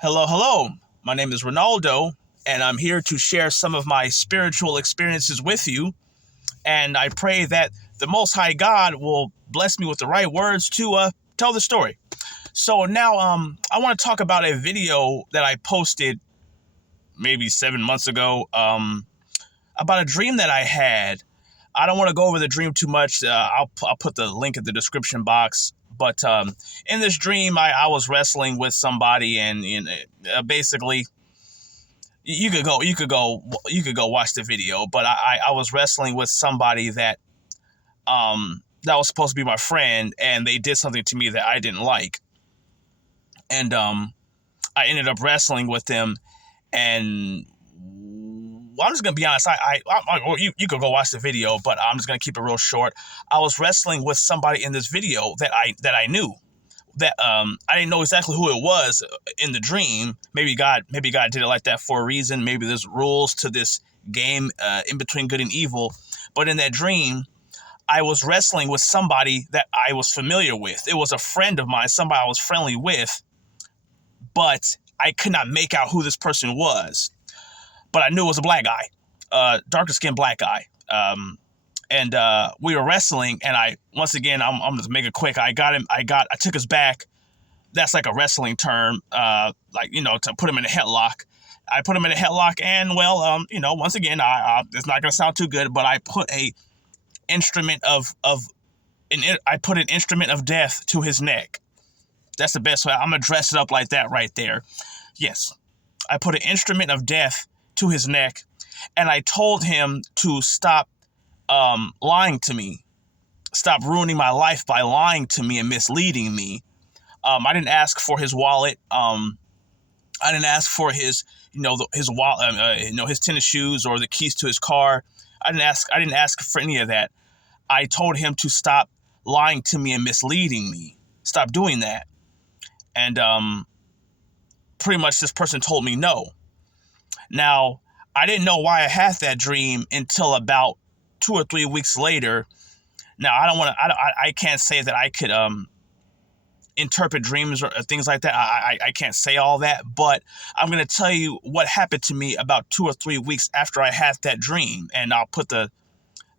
Hello, hello. My name is Ronaldo, and I'm here to share some of my spiritual experiences with you. And I pray that the Most High God will bless me with the right words to tell the story. So now, I want to talk about a video that I posted maybe 7 months ago, about a dream that I had. I don't want to go over the dream too much. I'll put the link in the description box. But in this dream, I was wrestling with somebody, and basically, you could go watch the video. But I was wrestling with somebody that was supposed to be my friend, and they did something to me that I didn't like, and I ended up wrestling with them, and I'm just gonna be honest. You could go watch the video, but I'm just gonna keep it real short. I was wrestling with somebody in this video that I knew. That I didn't know exactly who it was in the dream. Maybe God did it like that for a reason. Maybe there's rules to this game, in between good and evil. But in that dream, I was wrestling with somebody that I was familiar with. It was a friend of mine, somebody I was friendly with, but I could not make out who this person was. But I knew it was a black guy, darker skinned black guy. And we were wrestling, and once again, I'm just make it quick. I took his back. That's like a wrestling term, to put him in a headlock. I put him in a headlock, and once again, it's not gonna sound too good, but I put an instrument of death to his neck. That's the best way. I'm gonna dress it up like that right there. Yes, I put an instrument of death to his neck, and I told him to stop lying to me, stop ruining my life by lying to me and misleading me. I didn't ask for his wallet. I didn't ask for his wallet, his tennis shoes or the keys to his car. I didn't ask for any of that. I told him to stop lying to me and misleading me. Stop doing that. And pretty much this person told me no. Now, I didn't know why I had that dream until about 2 or 3 weeks later. Now, I can't say that I could interpret dreams or things like that. I can't say all that, but I'm going to tell you what happened to me about 2 or 3 weeks after I had that dream, and I'll put the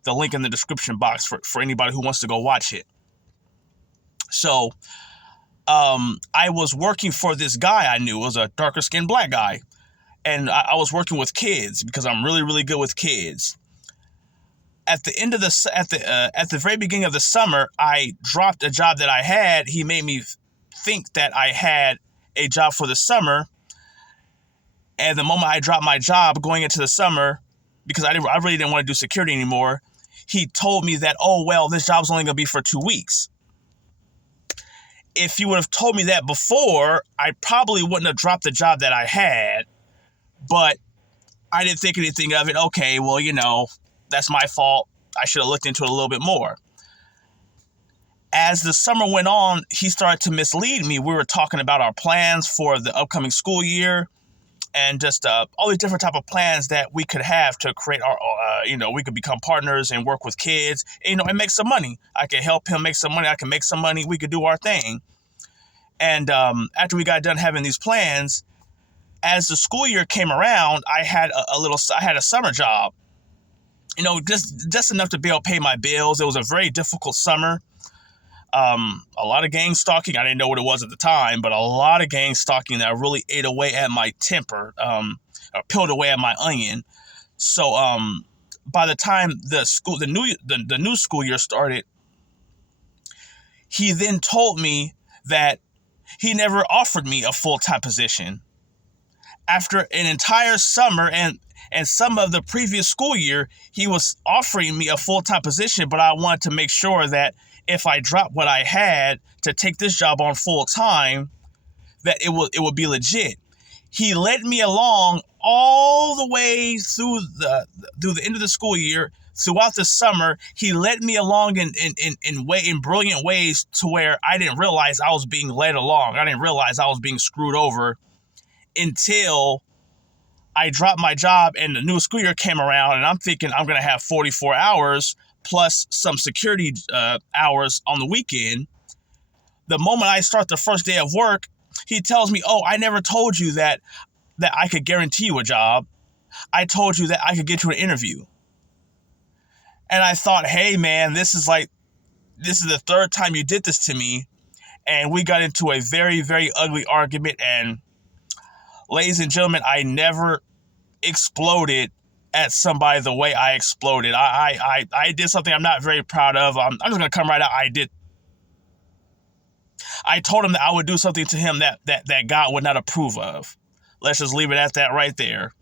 link in the description box for anybody who wants to go watch it. So, I was working for this guy I knew. It was a darker skinned black guy, and I was working with kids because I'm really, really good with kids. At the very beginning of the summer, I dropped a job that I had. He made me think that I had a job for the summer, and the moment I dropped my job going into the summer, because I really didn't want to do security anymore, he told me that, oh well, this job's only gonna be for 2 weeks. If he would have told me that before, I probably wouldn't have dropped the job that I had. But I didn't think anything of it. Okay, well, that's my fault. I should have looked into it a little bit more. As the summer went on, he started to mislead me. We were talking about our plans for the upcoming school year, and just all these different type of plans that we could have to create our, we could become partners and work with kids, and make some money. I could help him make some money. I can make some money. We could do our thing. And after we got done having these plans, as the school year came around, I had a summer job, just enough to be able to pay my bills. It was a very difficult summer. A lot of gang stalking. I didn't know what it was at the time, but a lot of gang stalking that really ate away at my temper, or peeled away at my onion. So by the time the new school year started, he then told me that he never offered me a full-time position. After an entire summer and some of the previous school year, he was offering me a full-time position, but I wanted to make sure that if I dropped what I had to take this job on full-time, that it would be legit. He led me along all the way through the end of the school year. Throughout the summer, he led me along in brilliant ways to where I didn't realize I was being led along. I didn't realize I was being screwed over until I dropped my job and the new school year came around, and I'm thinking I'm going to have 44 hours plus some security hours on the weekend. The moment I start the first day of work, He tells me, "Oh, I never told you that I could guarantee you a job. I told you that I could get you an interview." And I thought, "Hey man, this is the third time you did this to me." And we got into a very, very ugly argument. And ladies and gentlemen, I never exploded at somebody the way I exploded. I did something I'm not very proud of. I'm just gonna come right out. I told him that I would do something to him that God would not approve of. Let's just leave it at that right there.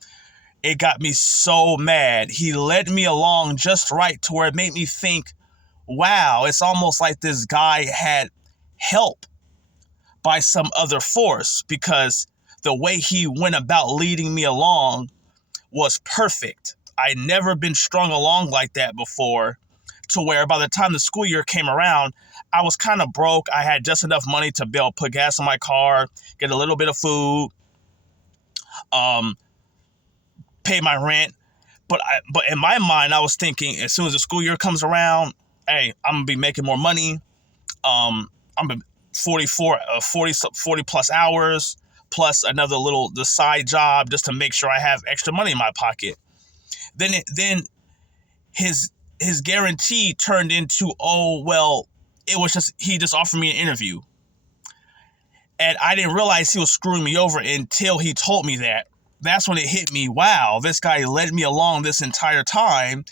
It got me so mad. He led me along just right to where it made me think, wow, it's almost like this guy had help by some other force, because the way he went about leading me along was perfect. I'd never been strung along like that before, to where by the time the school year came around, I was kind of broke. I had just enough money to be able to put gas in my car, get a little bit of food, pay my rent. But in my mind, I was thinking, as soon as the school year comes around, hey, I'm gonna be making more money. I'm gonna 40 plus hours, plus another the side job, just to make sure I have extra money in my pocket. Then his guarantee turned into, oh well, he just offered me an interview. And I didn't realize he was screwing me over until he told me that. That's when it hit me, wow, this guy led me along this entire time.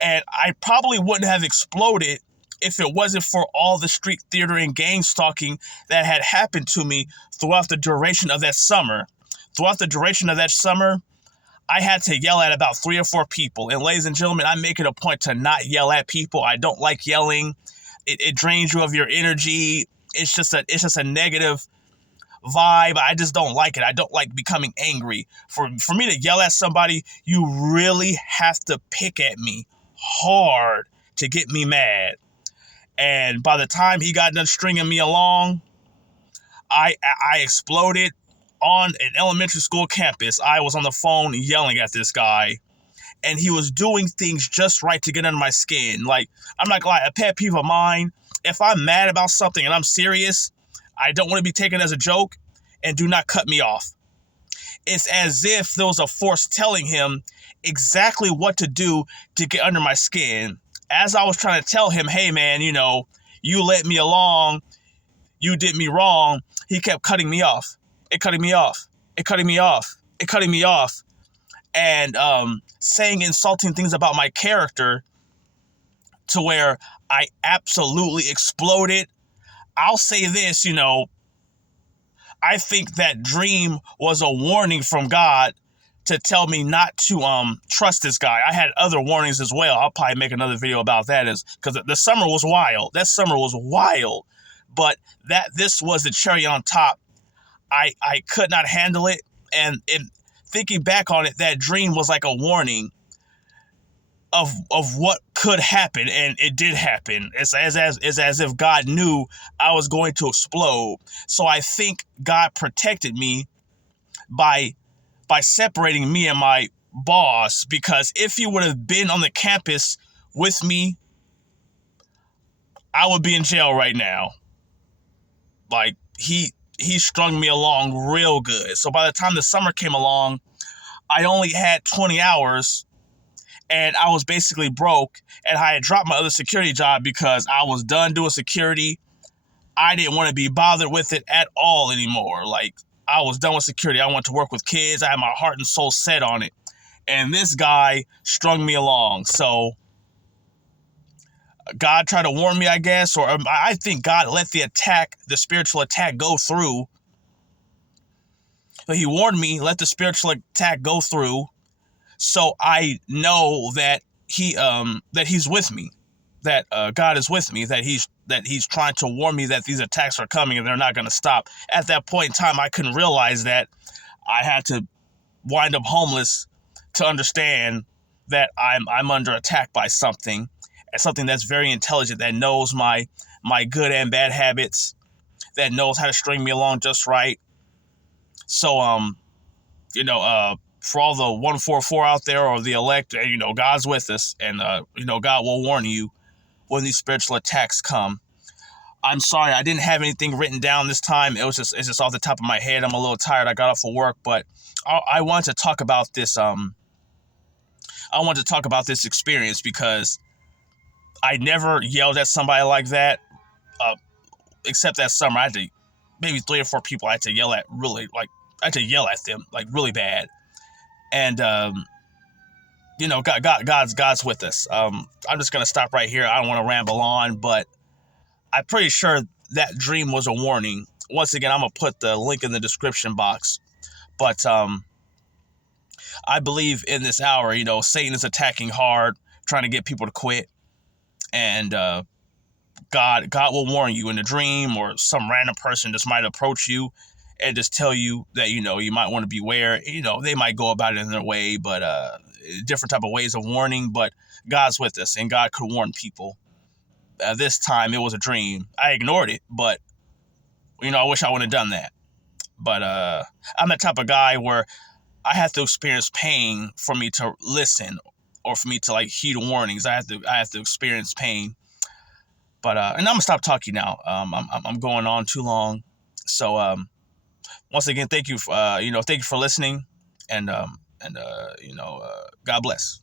And I probably wouldn't have exploded if it wasn't for all the street theater and gang stalking that had happened to me throughout the duration of that summer. Throughout the duration of that summer, I had to yell at about 3 or 4 people. And ladies and gentlemen, I make it a point to not yell at people. I don't like yelling. It drains you of your energy. It's just a negative vibe. I just don't like it. I don't like becoming angry. For me to yell at somebody, you really have to pick at me hard to get me mad. And by the time he got done stringing me along, I exploded on an elementary school campus. I was on the phone yelling at this guy, and he was doing things just right to get under my skin. Like, I'm not gonna lie, a pet peeve of mine, if I'm mad about something and I'm serious, I don't want to be taken as a joke, and do not cut me off. It's as if there was a force telling him exactly what to do to get under my skin. As I was trying to tell him, hey man, you led me along, you did me wrong, he kept cutting me off. Cutting me off, and saying insulting things about my character, to where I absolutely exploded. I'll say this, I think that dream was a warning from God to tell me not to trust this guy. I had other warnings as well. I'll probably make another video about that, because the summer was wild. That summer was wild, but this was the cherry on top. I could not handle it, and thinking back on it, that dream was like a warning of what could happen, and it did happen. It's as if God knew I was going to explode. So I think God protected me by separating me and my boss, because if he would have been on the campus with me, I would be in jail right now. Like, he strung me along real good. So by the time the summer came along, I only had 20 hours, and I was basically broke, and I had dropped my other security job because I was done doing security. I didn't want to be bothered with it at all anymore. Like, I was done with security. I wanted to work with kids. I had my heart and soul set on it. And this guy strung me along. So God tried to warn me, I guess, or I think God let the spiritual attack go through. But he warned me, let the spiritual attack go through, so I know that he's with me, that God is with me, that he's trying to warn me that these attacks are coming and they're not going to stop. At that point in time, I couldn't realize that I had to wind up homeless to understand that I'm under attack by something, and something that's very intelligent, that knows my good and bad habits, that knows how to string me along just right. So, for all the 144 out there, or the elect, God's with us, and God will warn you when these spiritual attacks come. I'm sorry, I didn't have anything written down this time. It's just off the top of my head. I'm a little tired. I got off of work, but I wanted to talk about this. I wanted to talk about this experience because I never yelled at somebody like that, uh, except that summer. I had to maybe 3 or 4 people I had to yell at really like I had to yell at them like really bad, and God's with us. I'm just gonna stop right here. I don't want to ramble on, but I'm pretty sure that dream was a warning. Once again, I'm gonna put the link in the description box. But I believe in this hour, Satan is attacking hard, trying to get people to quit, and God will warn you in a dream, or some random person just might approach you and just tell you that you might want to beware. They might go about it in their way, but different type of ways of warning. But God's with us, and God could warn people. This time it was a dream. I ignored it, but I wish I wouldn't have done that. But I'm the type of guy where I have to experience pain for me to listen, or for me to like heed warnings. I have to experience pain. But and I'm gonna stop talking now. I'm going on too long. So once again, thank you. Thank you for listening, and God bless.